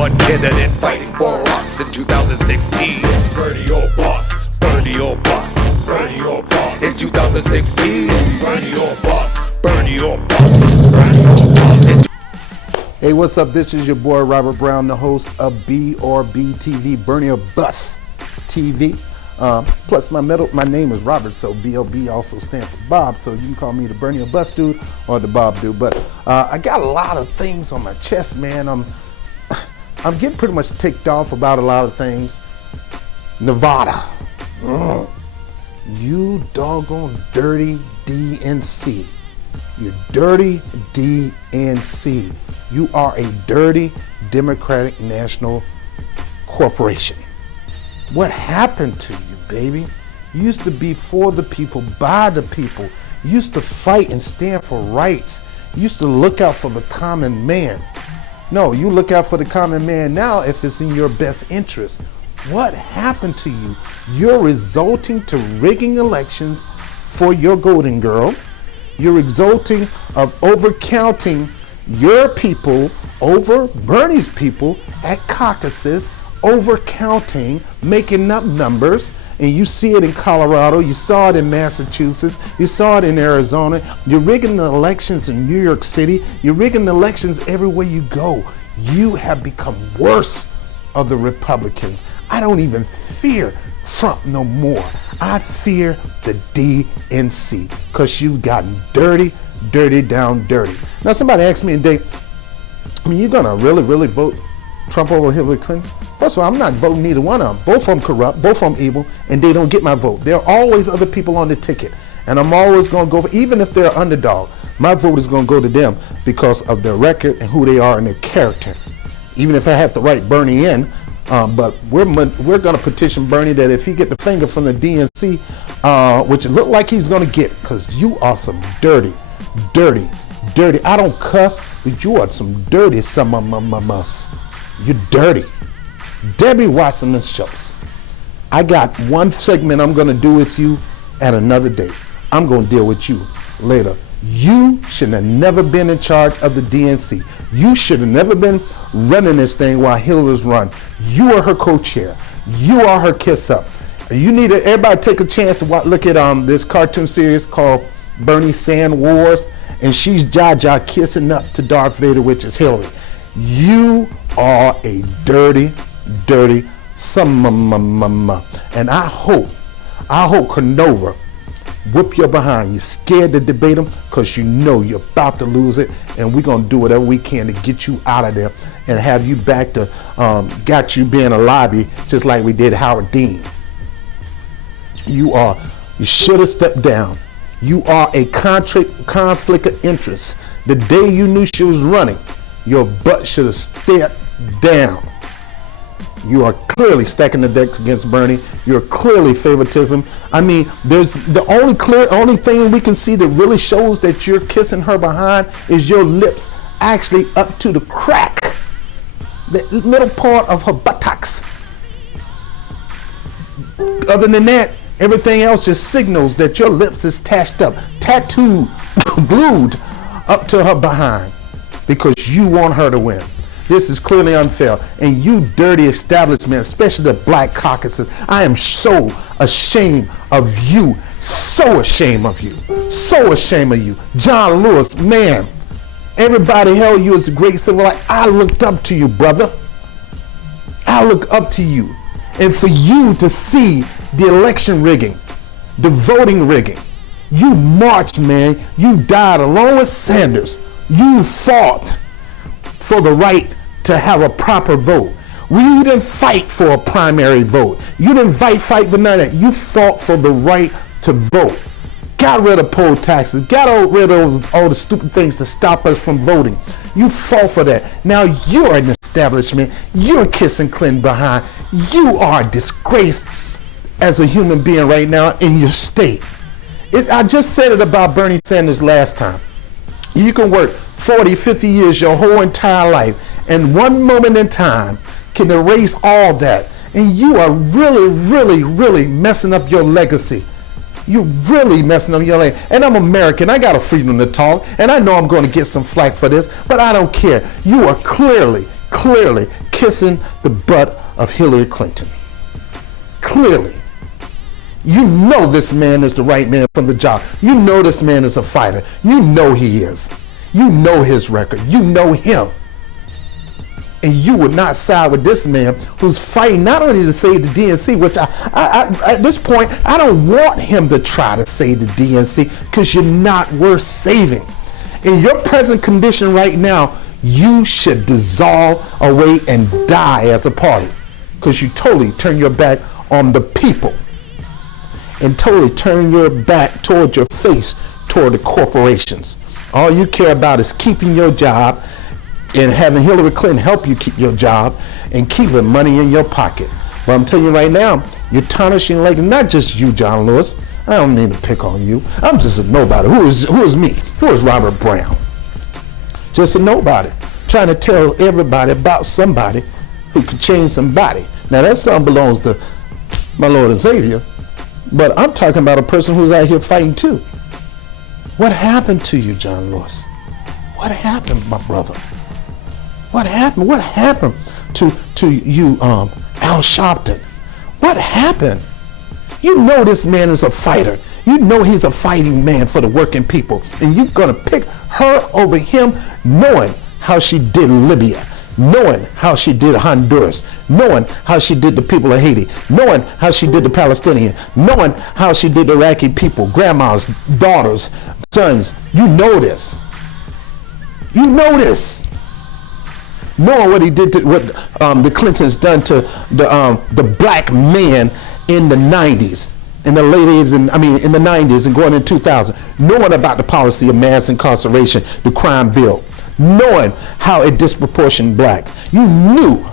one candidate fighting for us in 2016. It's Bernie or bust, Bernie or bust, Bernie or bust. In 2016, it's Bernie or bust, Bernie or bust, Bernie or bust. Hey, what's up? This is your boy Robert Brown, the host of B.or.B TV, Bernie or Bust TV. Plus my name is Robert, so B.O.B. also stands for Bob, so you can call me the Bernie or Bust dude or the Bob dude. But I got a lot of things on my chest, man. I'm getting pretty much ticked off about a lot of things. Nevada. You doggone dirty DNC. You dirty DNC. You are a dirty Democratic National Corporation. What happened to you, baby? You used to be for the people, by the people. You used to fight and stand for rights. You used to look out for the common man. No, you look out for the common man now if it's in your best interest. What happened to you? You're resulting to rigging elections for your golden girl. You're resulting of overcounting your people over Bernie's people at caucuses, overcounting, making up numbers, and you see it in Colorado, you saw it in Massachusetts, you saw it in Arizona. You're rigging the elections in New York City, you're rigging the elections everywhere you go. You have become worse of the Republicans. I don't even fear Trump no more. I fear the DNC because you've gotten dirty down dirty. Now somebody asked me today, you're gonna really vote Trump over Hillary Clinton? First of all, I'm not voting neither one of them. Both of them corrupt, both of them evil, and they don't get my vote. There are always other people on the ticket, and I'm always gonna go for, even if they're underdog, my vote is gonna go to them because of their record and who they are and their character. Even if I have to write Bernie in, but we're going to petition Bernie that if he get the finger from the DNC, which it look like he's going to get, because you are some dirty. I don't cuss, but you are some dirty some-a-mus. You're dirty. Debbie Watson and Schultz. I got one segment I'm going to do with you at another date. I'm going to deal with you later. You should have never been in charge of the DNC. You should have never been running this thing while Hillary's run. You are her co-chair. You are her kiss up. You need to, everybody take a chance to look at this cartoon series called Bernie Sand Wars, and she's Jaja kissing up to Darth Vader, which is Hillary. You are a dirty some-ma-ma-ma-ma. And I hope Canova whoop your behind. You're scared to debate them because you know you're about to lose it, and we're going to do whatever we can to get you out of there and have you back to got you being a lobby just like we did Howard Dean. You should have stepped down. You are a conflict of interest. The day you knew she was running, your butt should have stepped down. You are clearly stacking the deck against Bernie. You're clearly favoritism. I mean, there's the only thing we can see that really shows that you're kissing her behind is your lips actually up to the crack, the middle part of her buttocks. Other than that, everything else just signals that your lips is tattooed, glued up to her behind because you want her to win. This is clearly unfair. And you dirty establishment, especially the black caucuses, I am so ashamed of you. So ashamed of you. So ashamed of you. John Lewis, man, everybody held you as a great civil rights. I looked up to you, brother. I look up to you. And for you to see the election rigging, the voting rigging, you marched, man. You died along with Sanders. You fought for the right to have a proper vote. You didn't fight for a primary vote. You didn't fight for none of that. You fought for the right to vote. Got rid of poll taxes. Got rid of all the stupid things to stop us from voting. You fought for that. Now you're an establishment. You're kissing Clinton behind. You are a disgrace as a human being right now in your state. I just said it about Bernie Sanders last time. You can work 40, 50 years, your whole entire life, and one moment in time can erase all that. And you are really messing up your legacy. You're really messing up your legacy. And I'm American. I got a freedom to talk. And I know I'm going to get some flack for this, but I don't care. You are clearly clearly kissing the butt of Hillary Clinton. Clearly. You know this man is the right man for the job. You know this man is a fighter. You know he is. You know his record. You know him. And you would not side with this man who's fighting not only to save the DNC, which I at this point, I don't want him to try to save the DNC because you're not worth saving. In your present condition right now, you should dissolve away and die as a party because you totally turn your back on the people and totally turn your back toward your face toward the corporations. All you care about is keeping your job and having Hillary Clinton help you keep your job and keeping money in your pocket. But I'm telling you right now, you're tarnishing like not just you, John Lewis. I don't mean to pick on you. I'm just a nobody. Who is me? Who is Robert Brown? Just a nobody. Trying to tell everybody about somebody who could change somebody. Now that song belongs to my Lord and Savior, but I'm talking about a person who's out here fighting too. What happened to you, John Lewis? What happened, my brother? What happened? What happened to you, Al Sharpton? What happened? You know this man is a fighter. You know he's a fighting man for the working people. And you're going to pick her over him, knowing how she did Libya, knowing how she did Honduras, knowing how she did the people of Haiti, knowing how she did the Palestinians, knowing how she did the Iraqi people, grandmas, daughters, sons. You know this. You know this. Knowing what he did to what the Clintons done to the black man in the 90s, in the late 80s, in the 90s and going in 2000, knowing about the policy of mass incarceration, the crime bill, knowing how it disproportioned black. You knew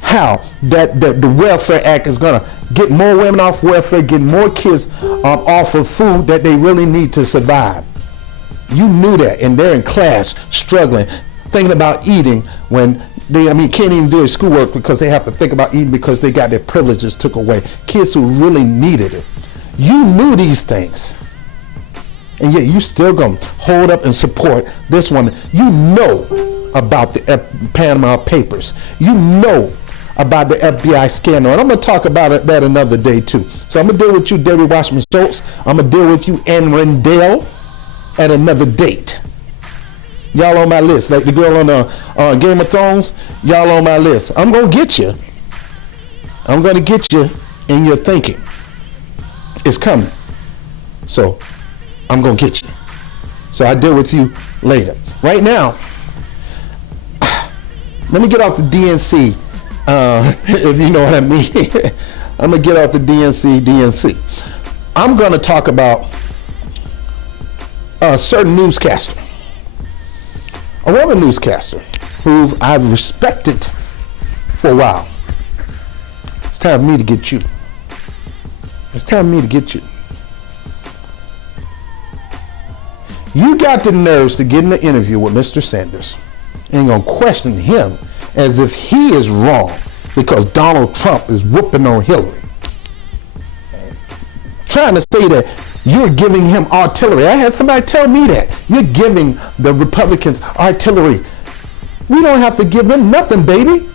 how that the Welfare Act is going to get more women off welfare, get more kids off of food that they really need to survive. You knew that, and they're in class struggling, thinking about eating when they can't even do their schoolwork because they have to think about eating because they got their privileges took away. Kids who really needed it. You knew these things, and yet you still gonna hold up and support this woman. You know about the Panama Papers. You know about the FBI scandal, and I'm gonna talk about that another day too. So I'm gonna deal with you, Debbie Washman Schultz. I'm gonna deal with you, Ann Rendell, at another date. Y'all on my list, like the girl on Game of Thrones. Y'all on my list. I'm gonna get you. I'm gonna get you in your thinking. It's coming. So I'm gonna get you. So I deal with you later. Right now, let me get off the DNC, if you know what I mean. I'm gonna get off the DNC. I'm gonna talk about a certain newscaster. A woman newscaster who I've respected for a while. It's time for me to get you. It's time for me to get you. You got the nerves to get in the interview with Mr. Sanders and gonna question him as if he is wrong because Donald Trump is whooping on Hillary. Trying to say that you're giving him artillery. I had somebody tell me that. You're giving the Republicans artillery. We don't have to give them nothing, baby.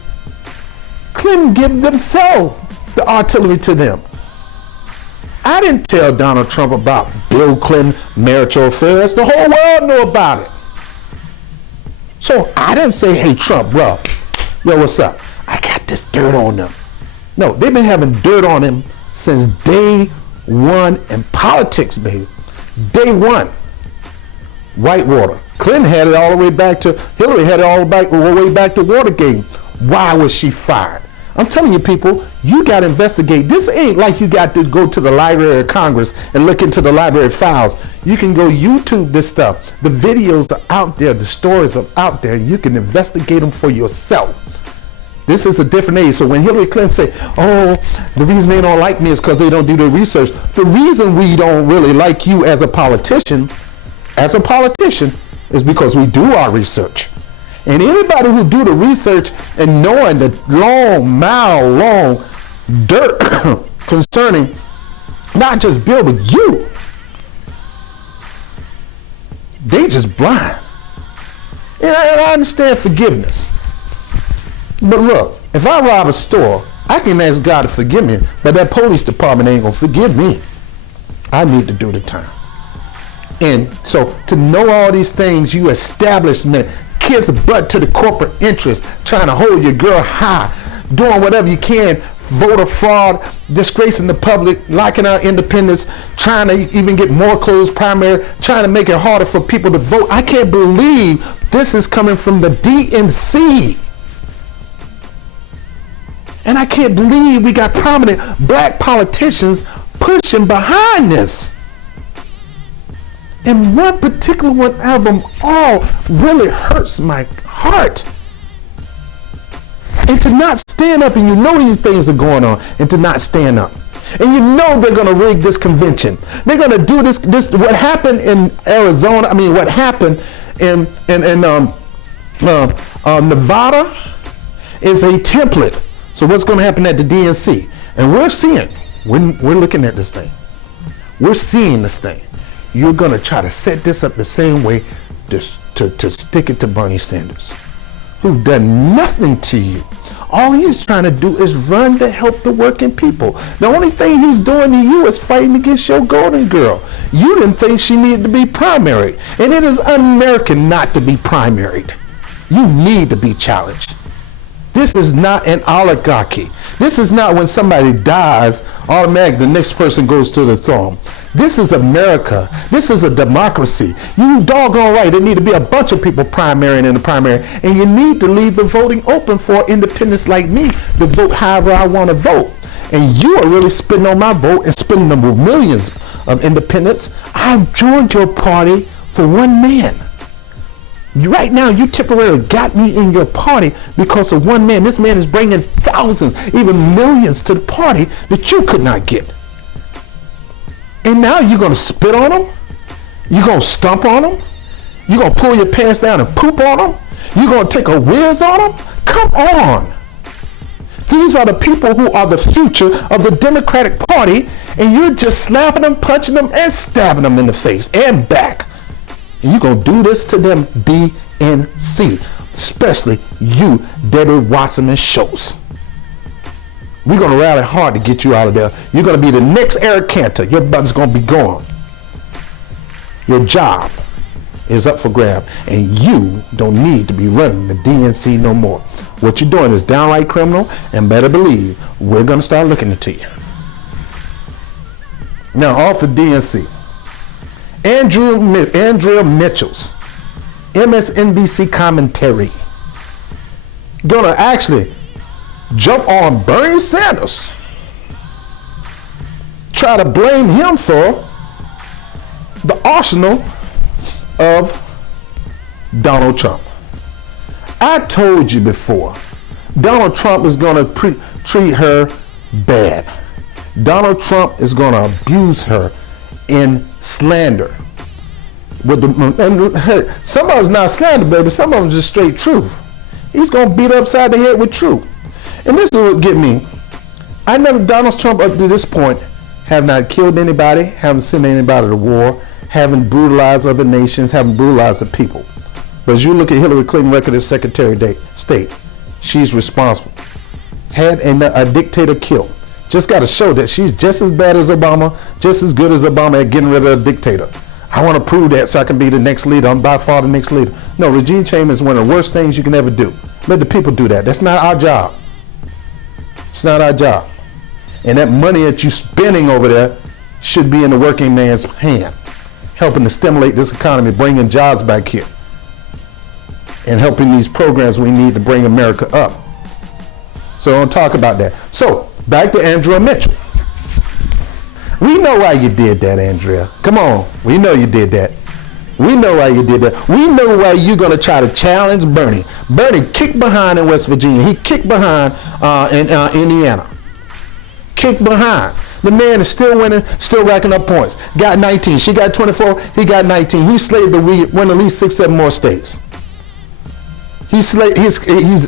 Clinton give themselves the artillery to them. I didn't tell Donald Trump about Bill Clinton marital affairs. The whole world knew about it. So I didn't say, hey, Trump, bro, yo, what's up? I got this dirt on them. No, they've been having dirt on him since day one in politics, baby. Day one. Whitewater. Clinton had it all the way back to, Hillary had it all the way back to Watergate. Why was she fired? I'm telling you, people, you got to investigate. This ain't like you got to go to the Library of Congress and look into the library files. You can go YouTube this stuff. The videos are out there. The stories are out there. You can investigate them for yourself. This is a different age. So when Hillary Clinton say, oh, the reason they don't like me is because they don't do their research. The reason we don't really like you as a politician, is because we do our research. And anybody who do the research and knowing the mile-long dirt concerning not just Bill, but you, they just blind. And I understand forgiveness. But look, if I rob a store, I can ask God to forgive me, but that police department ain't gonna forgive me. I need to do the time. And so to know all these things, you establishment, kiss the butt to the corporate interest, trying to hold your girl high, doing whatever you can, voter fraud, disgracing the public, locking out independents, trying to even get more closed primary, trying to make it harder for people to vote. I can't believe this is coming from the DNC. And I can't believe we got prominent black politicians pushing behind this. And one particular one of them all really hurts my heart. And to not stand up, and you know these things are going on, and to not stand up. And you know they're going to rig this convention. They're going to do this, what happened in Arizona, what happened in Nevada is a template. So what's going to happen at the DNC? And we're looking at this thing. We're seeing this thing. You're going to try to set this up the same way to stick it to Bernie Sanders, who's done nothing to you. All he's trying to do is run to help the working people. The only thing he's doing to you is fighting against your golden girl. You didn't think she needed to be primaried. And it is un-American not to be primaried. You need to be challenged. This is not an oligarchy. This is not when somebody dies, automatically the next person goes to the throne. This is America. This is a democracy. You doggone right. There need to be a bunch of people primarying in the primary. And you need to leave the voting open for independents like me to vote however I want to vote. And you are really spitting on my vote and spitting them with millions of independents. I've joined your party for one man. Right now, you temporarily got me in your party because of one man. This man is bringing thousands, even millions to the party that you could not get. And now you're going to spit on them? You're going to stomp on them? You're going to pull your pants down and poop on them? You're going to take a whiz on them? Come on. These are the people who are the future of the Democratic Party, and you're just slapping them, punching them, and stabbing them in the face and back. And you're going to do this to them, DNC, especially you, Debbie Wasserman Schultz. We're going to rally hard to get you out of there. You're going to be the next Eric Cantor. Your butt's going to be gone. Your job is up for grab, and you don't need to be running the DNC no more. What you're doing is downright criminal, and better believe we're going to start looking into you. Now, off the DNC. Andrea Mitchell's MSNBC commentary gonna actually jump on Bernie Sanders, try to blame him for the arsenal of Donald Trump. I told you before, Donald Trump is gonna treat her bad. Donald Trump is gonna abuse her in slander. And some of it's not slander, baby. Some of it's just straight truth. He's gonna beat her upside the head with truth. And this is what get me. Donald Trump up to this point have not killed anybody, haven't sent anybody to war, haven't brutalized other nations, haven't brutalized the people. But as you look at Hillary Clinton's record as Secretary of State, she's responsible. Had a dictator killed. Just got to show that she's just as bad as Obama, just as good as Obama at getting rid of a dictator. I want to prove that so I can be the next leader. I'm by far the next leader. No, regime change is one of the worst things you can ever do. Let the people do that. That's not our job. It's not our job. And that money that you're spending over there should be in the working man's hand, helping to stimulate this economy, bringing jobs back here, and helping these programs we need to bring America up. So don't talk about that. So back to Andrea Mitchell. We know why you did that, Andrea. Come on. We know you did that. We know why you did that. We know why you're going to try to challenge Bernie. Bernie kicked behind in West Virginia. He kicked behind in Indiana. Kicked behind. The man is still winning, still racking up points. Got 19. She got 24. He got 19. He's slated to win at least 6-7 more states. He's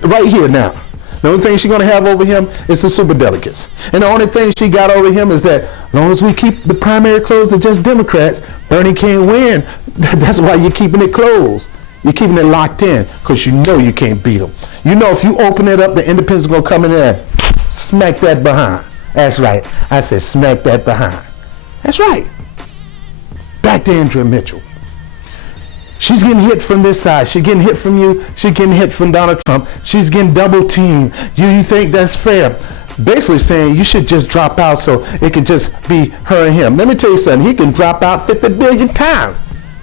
right here now. The only thing she's going to have over him is the superdelegates. And the only thing she got over him is that as long as we keep the primary closed to just Democrats, Bernie can't win. That's why you're keeping it closed. You're keeping it locked in because you know you can't beat them. You know if you open it up, the independents are going to come in there and smack that behind. That's right. I said smack that behind. That's right. Back to Andrea Mitchell. She's getting hit from this side. She's getting hit from you. She's getting hit from Donald Trump. She's getting double teamed. You think that's fair? Basically saying you should just drop out so it can just be her and him. Let me tell you something. He can drop out 50 billion times.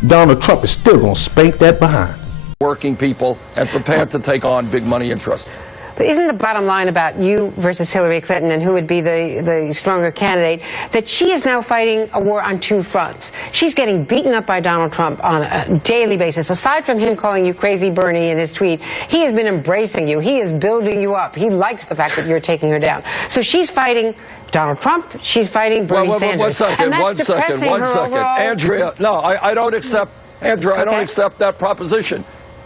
Donald Trump is still going to spank that behind. Working people and prepared to take on big money interests. But isn't the bottom line about you versus Hillary Clinton and who would be the stronger candidate that she is now fighting a war on two fronts? She's getting beaten up by Donald Trump on a daily basis. Aside from him calling you crazy Bernie in his tweet, he has been embracing you. He is building you up. He likes the fact that you're taking her down. So she's fighting Donald Trump. She's fighting Bernie Sanders. One second. Andrea, no, I don't accept, Andrea, I don't accept that proposition.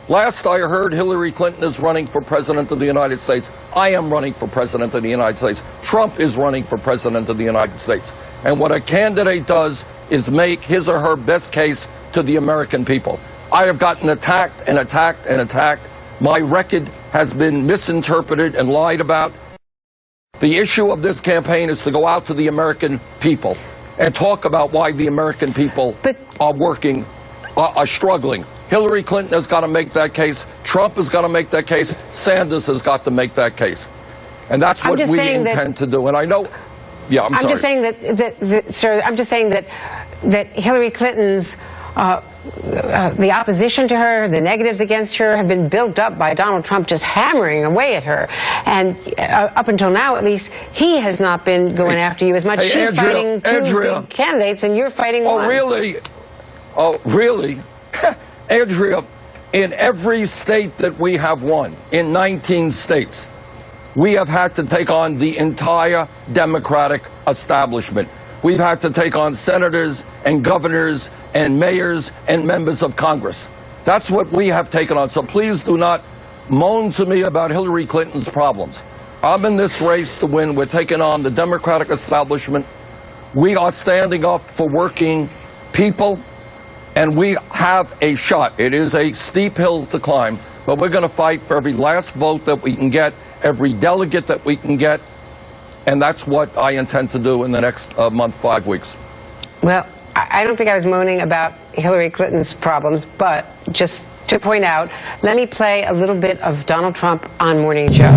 Last I heard, Hillary Clinton is running for president of the United States. I am running for president of the United States. Trump is running for president of the United States. And what a candidate does is make his or her best case to the American people. I have gotten attacked and attacked and attacked. My record has been misinterpreted and lied about. The issue of this campaign is to go out to the American people and talk about why the American people are working, are struggling. Hillary Clinton has got to make that case. Trump has got to make that case. Sanders has got to make that case. And that's what we intend to do. And I know, yeah, I'm sorry. Just saying that, sir, I'm just saying that Hillary Clinton's, the opposition to her, the negatives against her have been built up by Donald Trump just hammering away at her. And up until now, at least, he has not been going after you as much. She's Andrea, fighting two big candidates, and you're fighting one. Oh, really? Oh, really? Andrea, in every state that we have won, in 19 states, we have had to take on the entire Democratic establishment. We've had to take on senators and governors and mayors and members of Congress. That's what we have taken on. So please do not moan to me about Hillary Clinton's problems. I'm in this race to win. We're taking on the Democratic establishment. We are standing up for working people. And we have a shot. It is a steep hill to climb, but we're going to fight for every last vote that we can get, every delegate that we can get, and that's what I intend to do in the next month, 5 weeks. Well, I don't think I was moaning about Hillary Clinton's problems, but just to point out, let me play a little bit of Donald Trump on Morning Joe.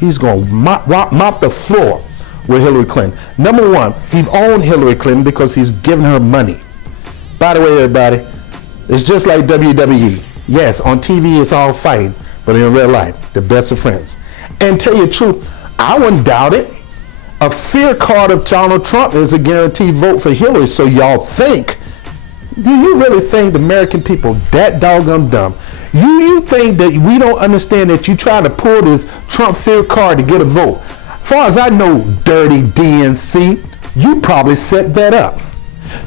He's going to mop the floor with Hillary Clinton. Number one, he's owned Hillary Clinton because he's given her money. By the way, everybody, it's just like WWE. Yes, on TV it's all fighting, but in real life, the best of friends. And tell you the truth, I wouldn't doubt it. A fear card of Donald Trump is a guaranteed vote for Hillary, so y'all think. Do you really think the American people that doggone dumb? You think that we don't understand that you try to pull this Trump fear card to get a vote? As far as I know, dirty DNC, you probably set that up.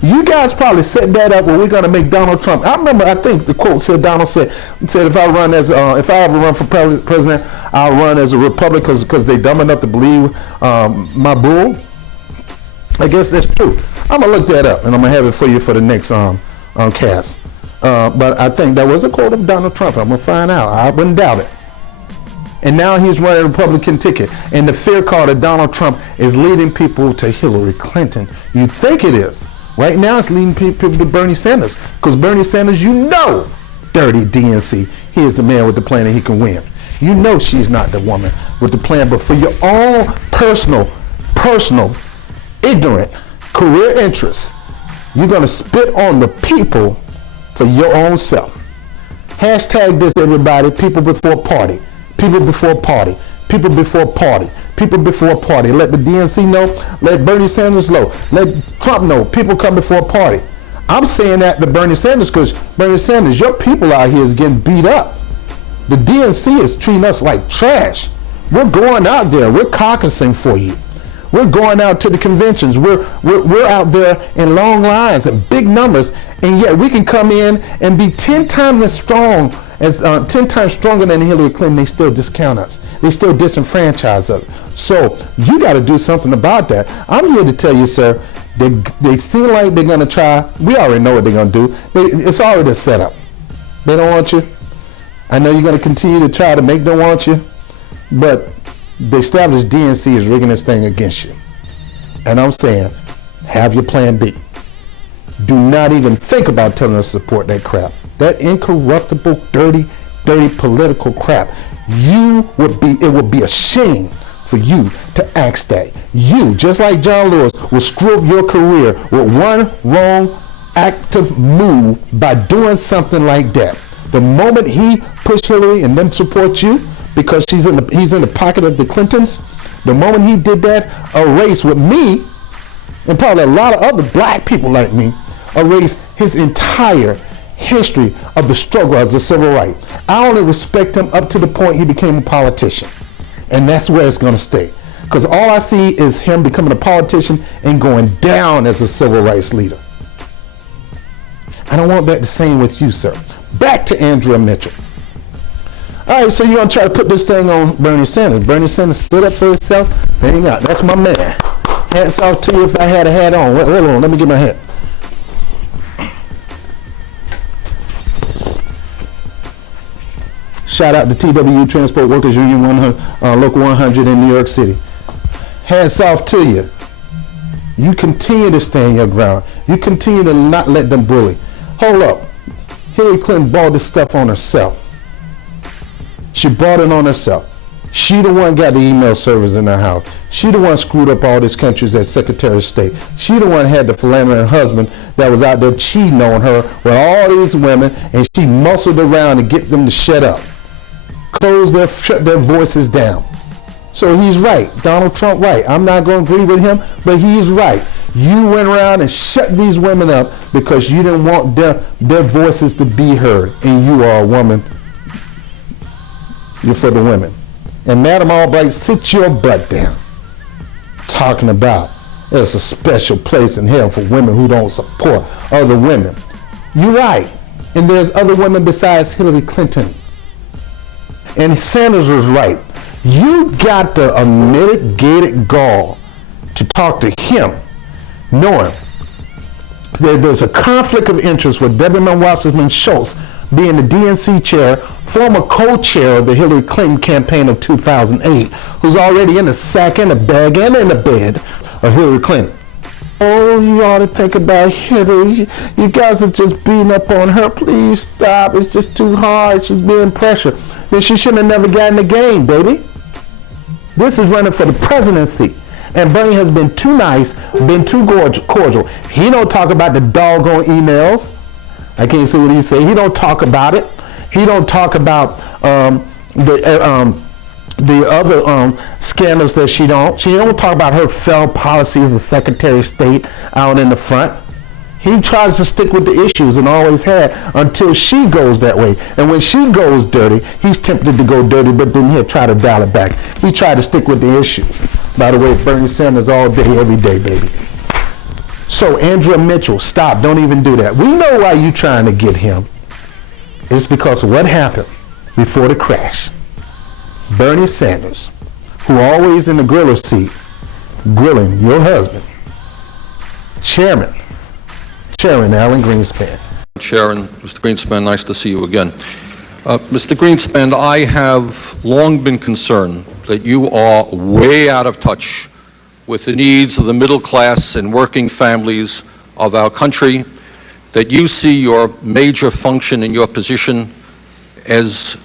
You guys probably set that up where we're going to make Donald Trump. I remember, I think the quote said, Donald said if I ever run for president, I'll run as a Republican because they're dumb enough to believe my bull. I guess that's true. I'm going to look that up and I'm going to have it for you for the next cast. But I think that was a quote of Donald Trump. I'm going to find out. I wouldn't doubt it. And now he's running a Republican ticket. And the fear card of Donald Trump is leading people to Hillary Clinton. You think it is. Right now it's leading people to Bernie Sanders. Because Bernie Sanders, you know, dirty DNC, he is the man with the plan and he can win. You know she's not the woman with the plan, but for your own personal, ignorant career interests, you're going to spit on the people for your own self. Hashtag this, everybody, people before party. People before party. People before party. People before party. Let the DNC know. Let Bernie Sanders know. Let Trump know. People come before party. I'm saying that to Bernie Sanders because Bernie Sanders, your people out here is getting beat up. The DNC is treating us like trash. We're going out there. We're caucusing for you. We're going out to the conventions. We're out there in long lines and big numbers, and yet we can come in and be 10 times as strong as 10 times stronger than Hillary Clinton. They still discount us. They still disenfranchise us. So you got to do something about that. I'm here to tell you, sir, they seem like they're going to try. We already know what they're going to do. It's already set up. They don't want you. I know you're going to continue to try to make them want you, but the established DNC is rigging this thing against you. And I'm saying, have your plan B. Do not even think about telling us to support that crap. That incorruptible, dirty political crap. It would be a shame for you to ask that. You, just like John Lewis, will screw up your career with one wrong active move by doing something like that. The moment he pushed Hillary and them support you because he's in the pocket of the Clintons, the moment he did that, a race with me and probably a lot of other black people like me, erased his entire history of the struggle as a civil right. I only respect him up to the point he became a politician. And that's where it's going to stay. Because all I see is him becoming a politician and going down as a civil rights leader. I don't want that the same with you, sir. Back to Andrea Mitchell. All right, so you're going to try to put this thing on Bernie Sanders. Bernie Sanders stood up for himself. Hang out. That's my man. Hats off to you if I had a hat on. Hold on, let me get my hat. Shout out to TWU Transport Workers Union Local 100 in New York City. Hats off to you. You continue to stand your ground. You continue to not let them bully. Hold up. Hillary Clinton bought this stuff on herself. She brought it on herself. She the one got the email servers in her house. She the one screwed up all these countries as Secretary of State. She the one had the philandering husband that was out there cheating on her with all these women, and she muscled around to get them to shut up. Shut their voices down. So he's right. Donald Trump right. I'm not going to agree with him, but he's right. You went around and shut these women up because you didn't want their voices to be heard, and you are a woman. You're for the women. And Madam Albright, sit your butt down. Talking about there's a special place in hell for women who don't support other women. You're right. And there's other women besides Hillary Clinton. And Sanders was right. You got the unmitigated gall to talk to him, knowing that there's a conflict of interest with Debbie Wasserman Schultz being the DNC chair, former co-chair of the Hillary Clinton campaign of 2008, who's already in the sack and the bag and in the bed of Hillary Clinton. Oh, you ought to think about Hillary. You guys are just beating up on her. Please stop. It's just too hard. She's being pressured. Then she shouldn't have never gotten the game, baby. This is running for the presidency. And Bernie has been too nice, been too cordial. He don't talk about the doggone emails. I can't see what he say. He don't talk about it. He don't talk about the other scandals that she don't talk about her failed policies as Secretary of State out in the front. He tries to stick with the issues and always had until she goes that way. And when she goes dirty, he's tempted to go dirty, but then he'll try to dial it back. He tried to stick with the issues. By the way, Bernie Sanders all day, every day, baby. So Andrea Mitchell, stop. Don't even do that. We know why you're trying to get him. It's because of what happened before the crash. Bernie Sanders, who always in the griller seat, grilling your husband, Chairman Alan Greenspan. Sharon, Mr. Greenspan, nice to see you again. Mr. Greenspan, I have long been concerned that you are way out of touch with the needs of the middle class and working families of our country, that you see your major function in your position as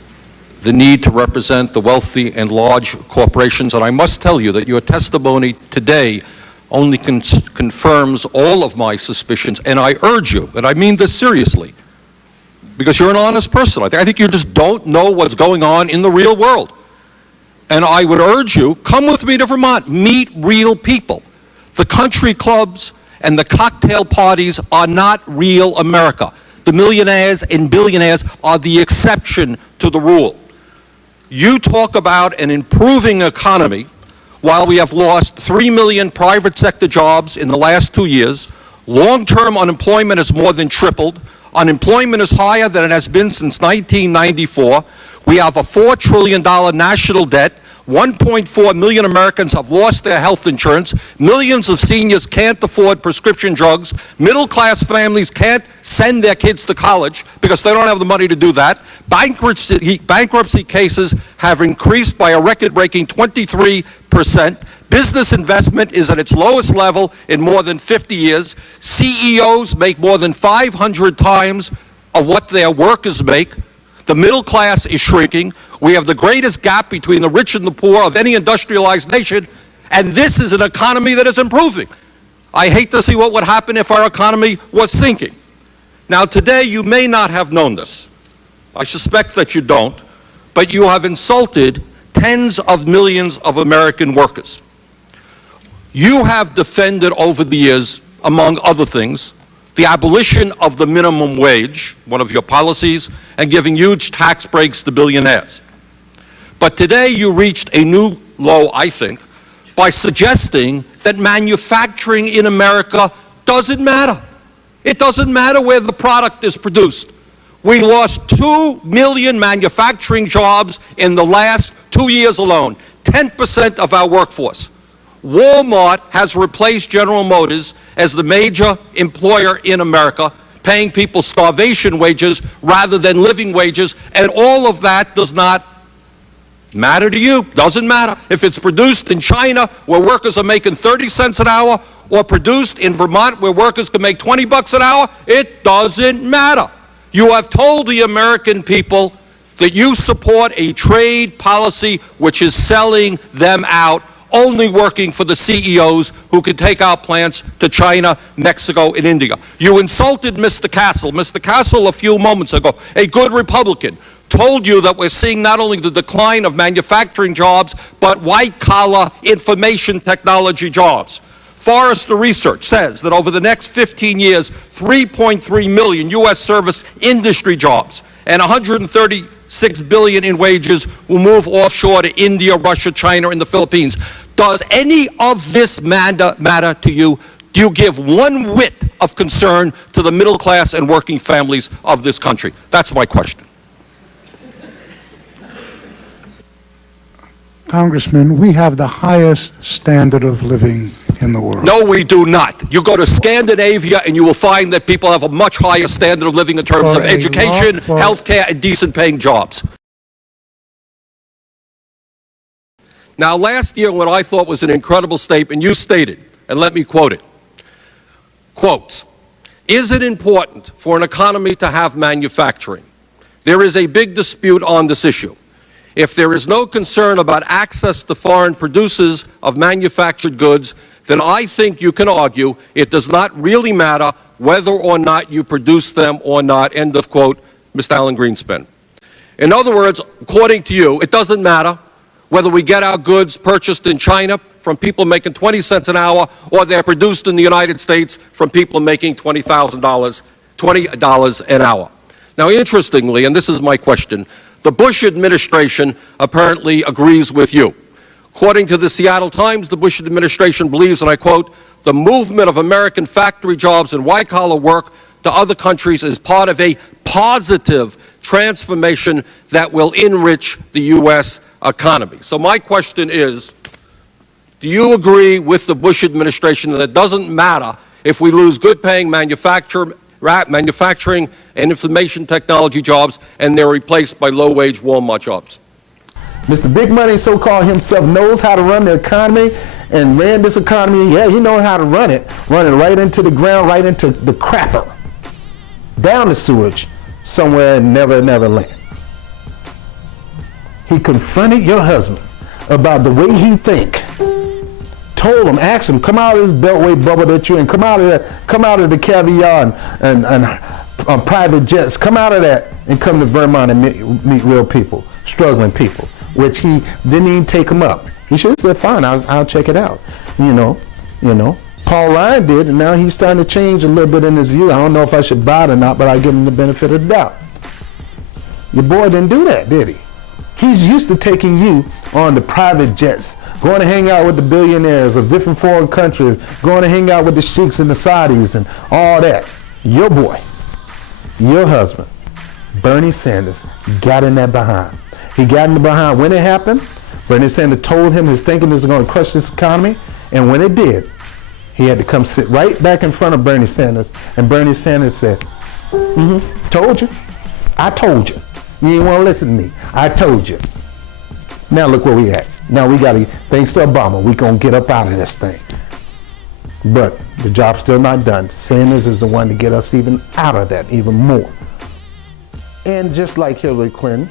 the need to represent the wealthy and large corporations. And I must tell you that your testimony today only confirms all of my suspicions, and I urge you, and I mean this seriously, because you're an honest person. I think you just don't know what's going on in the real world. And I would urge you, come with me to Vermont, meet real people. The country clubs and the cocktail parties are not real America. The millionaires and billionaires are the exception to the rule. You talk about an improving economy while we have lost 3 million private sector jobs in the last 2 years. Long-term unemployment has more than tripled. Unemployment is higher than it has been since 1994. We have a $4 trillion national debt. 1.4 million Americans have lost their health insurance. Millions of seniors can't afford prescription drugs. Middle-class families can't send their kids to college because they don't have the money to do that. Bankruptcy cases have increased by a record-breaking 23%. Business investment is at its lowest level in more than 50 years. CEOs make more than 500 times of what their workers make. The middle class is shrinking. We have the greatest gap between the rich and the poor of any industrialized nation, and this is an economy that is improving. I hate to see what would happen if our economy was sinking. Now, today, you may not have known this. I suspect that you don't, but you have insulted tens of millions of American workers. You have defended over the years, among other things, the abolition of the minimum wage, one of your policies, and giving huge tax breaks to billionaires. But today you reached a new low, I think, by suggesting that manufacturing in America doesn't matter. It doesn't matter where the product is produced. We lost 2 million manufacturing jobs in the last 2 years alone, 10% of our workforce. Walmart has replaced General Motors as the major employer in America, paying people starvation wages rather than living wages, and all of that does not matter to you. Doesn't matter if it's produced in China where workers are making 30 cents an hour or produced in Vermont where workers can make 20 bucks an hour. It doesn't matter. You have told the American people that you support a trade policy which is selling them out, only working for the CEOs who can take our plants to China, Mexico, and India. You insulted Mr. Castle. Mr. Castle, a few moments ago, a good Republican, told you that we're seeing not only the decline of manufacturing jobs, but white-collar information technology jobs. Forrester Research says that over the next 15 years, 3.3 million U.S. service industry jobs and 136 billion in wages will move offshore to India, Russia, China, and the Philippines. Does any of this matter to you? Do you give one whit of concern to the middle class and working families of this country? That's my question. Congressman, we have the highest standard of living in the world. No, we do not. You go to Scandinavia and you will find that people have a much higher standard of living in terms of education, health care, and decent paying jobs. Now, last year, what I thought was an incredible statement, you stated, and let me quote it. Quote, is it important for an economy to have manufacturing? There is a big dispute on this issue. If there is no concern about access to foreign producers of manufactured goods, then I think you can argue it does not really matter whether or not you produce them or not, end of quote, Mr. Alan Greenspan. In other words, according to you, it doesn't matter whether we get our goods purchased in China from people making 20 cents an hour or they're produced in the United States from people making $20 an hour. Now, interestingly, and this is my question, the Bush administration apparently agrees with you. According to the Seattle Times, the Bush administration believes, and I quote, the movement of American factory jobs and white-collar work to other countries is part of a positive transformation that will enrich the U.S. economy. So my question is, do you agree with the Bush administration that it doesn't matter if we lose good-paying manufacturing and information technology jobs and they're replaced by low-wage Walmart jobs? Mr. Big Money, so-called himself, knows how to run the economy and ran this economy. Yeah, he knows how to run it right into the ground, right into the crapper, down the sewage, somewhere in Never Land. He confronted your husband about the way he think. Told him, asked him, come out of this beltway bubble that you're in, come out of the caviar and private jets, come out of that and come to Vermont and meet real people, struggling people, which he didn't even take him up. He should have said, fine, I'll check it out. You know, Paul Ryan did, and now he's starting to change a little bit in his view. I don't know if I should buy it or not, but I give him the benefit of the doubt. Your boy didn't do that, did he? He's used to taking you on the private jets, going to hang out with the billionaires of different foreign countries, going to hang out with the sheiks and the Saudis and all that. Your boy, your husband, Bernie Sanders, got in that behind. He got in the behind when it happened, Bernie Sanders told him his thinking was going to crush this economy, and when it did, he had to come sit right back in front of Bernie Sanders, and Bernie Sanders said, told you. I told you. You didn't want to listen to me. I told you. Now look where we at. Now we got to, thanks to Obama, we going to get up out of this thing. But the job's still not done. Sanders is the one to get us even out of that, even more. And just like Hillary Clinton,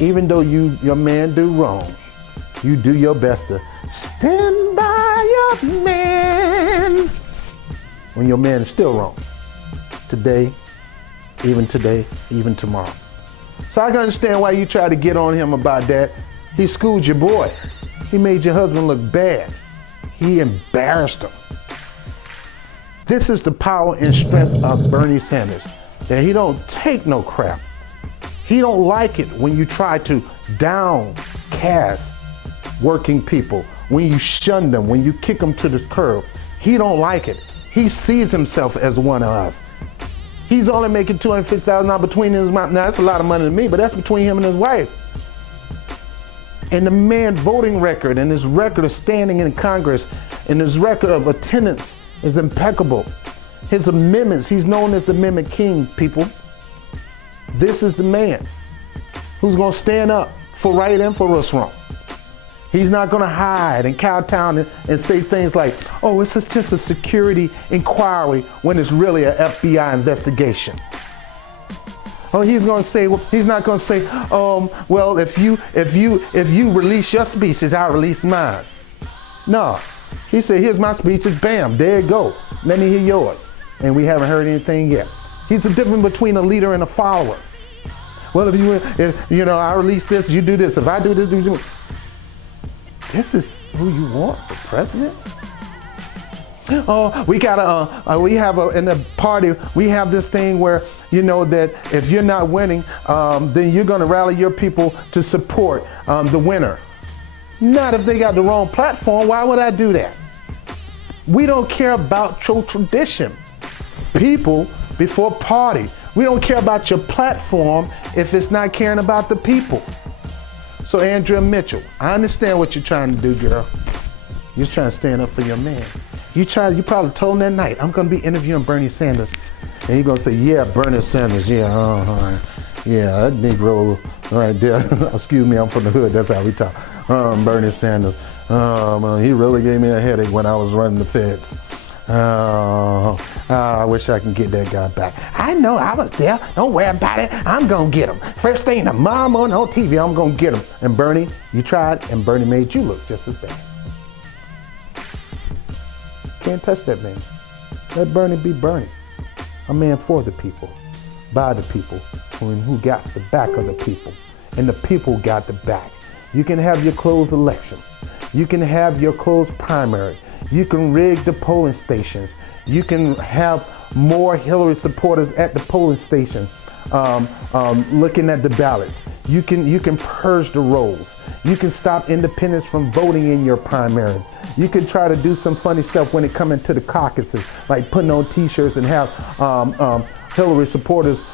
even though your man do wrong, you do your best to stand by your man when your man is still wrong. Today, even tomorrow. So I can understand why you try to get on him about that. He schooled your boy. He made your husband look bad. He embarrassed him. This is the power and strength of Bernie Sanders, that he don't take no crap. He don't like it when you try to downcast working people, when you shun them, when you kick them to the curb. He don't like it. He sees himself as one of us. He's only making $250,000 between his mouth. Now that's a lot of money to me, but that's between him and his wife. And the man's voting record and his record of standing in Congress and his record of attendance is impeccable. His amendments, he's known as the Amendment King, people. This is the man who's going to stand up for right and for what's wrong. He's not going to hide and kowtow and say things like, oh, it's just a security inquiry when it's really an FBI investigation. Oh, he's going to say, well, he's not going to say, well, if you release your speeches, I'll release mine. No, he said, here's my speeches, bam, there you go. Let me hear yours. And we haven't heard anything yet. He's the difference between a leader and a follower. Well, if I release this, you do this. If I do this, you do this. This is who you want for president? Oh, we gotta, in the party, we have this thing where, that if you're not winning, then you're gonna rally your people to support the winner. Not if they got the wrong platform. Why would I do that? We don't care about your tradition. People before party. We don't care about your platform if it's not caring about the people. So Andrea Mitchell, I understand what you're trying to do, girl. You're trying to stand up for your man. You probably told him that night, I'm gonna be interviewing Bernie Sanders. And you're gonna say, yeah, Bernie Sanders, yeah, yeah, that Negro right there. Excuse me, I'm from the hood, that's how we talk. Bernie Sanders, he really gave me a headache when I was running the feds. I wish I can get that guy back. I know, I was there. Don't worry about it. I'm going to get him. First thing tomorrow on TV, I'm going to get him. And Bernie, you tried, and Bernie made you look just as bad. Can't touch that man. Let Bernie be Bernie. A man for the people, by the people, who got the back of the people. And the people got the back. You can have your closed election. You can have your closed primary. You can rig the polling stations. You can have more Hillary supporters at the polling station looking at the ballots. You can purge the rolls. You can stop independents from voting in your primary. You can try to do some funny stuff when it comes into the caucuses, like putting on t-shirts and have Hillary supporters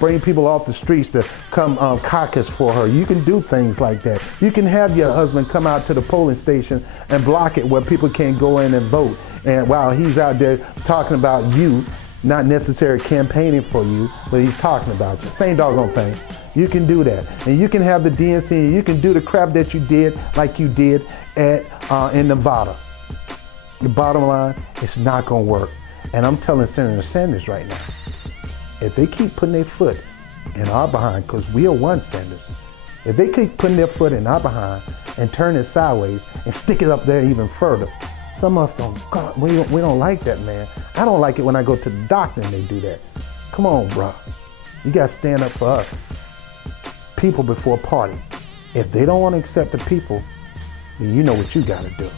bring people off the streets to come caucus for her. You can do things like that. You can have your husband come out to the polling station and block it where people can't go in and vote. And while he's out there talking about you, not necessarily campaigning for you, but he's talking about you. Same doggone thing. You can do that. And you can have the DNC, and you can do the crap that you did like you did in Nevada. The bottom line, it's not going to work. And I'm telling Senator Sanders right now, if they keep putting their foot in our behind, because we are one, Sanders, if they keep putting their foot in our behind and turn it sideways and stick it up there even further, some of us don't, God, we don't like that, man. I don't like it when I go to the doctor and they do that. Come on, bro. You got to stand up for us. People before party. If they don't want to accept the people, then you know what you got to do.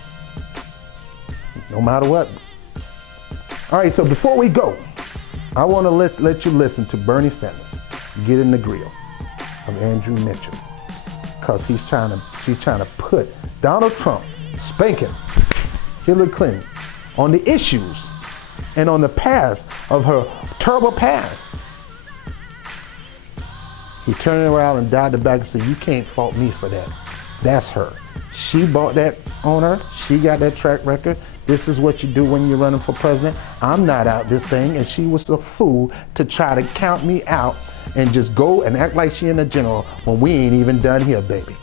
No matter what. All right, so before we go, I want to let you listen to Bernie Sanders get in the grill of Andrea Mitchell, because she's trying to put Donald Trump spanking Hillary Clinton on the issues and on the past of her terrible past. He turned around and dialed it back and said, you can't fault me for that. That's her. She bought that on her. She got that track record. This is what you do when you're running for president. I'm not out this thing, and she was a fool to try to count me out and just go and act like she in the general when we ain't even done here, baby.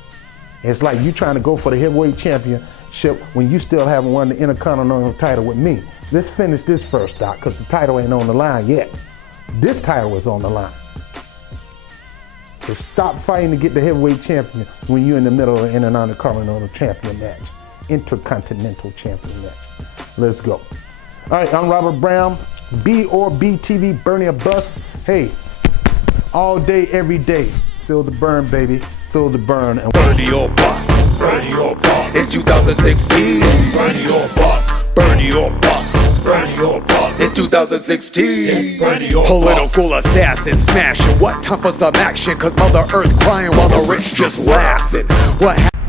It's like you trying to go for the heavyweight championship when you still haven't won the Intercontinental title with me. Let's finish this first, Doc, because the title ain't on the line yet. This title is on the line. So stop fighting to get the heavyweight champion when you're in the middle of an Intercontinental champion match. Intercontinental champion match. Let's go. All right, I'm Robert Brown, B or B TV, Bernie or Bust. Hey, all day, every day, feel the burn, baby. Feel the burn. And Bernie or Bust. Bernie or Bust. In 2016. Bernie or Bust. Bernie or Bust. Bernie or Bust. In 2016. Bernie or Political assassin smashing. What tough as some action? Cause Mother Earth crying while the rich just laughing. What happened?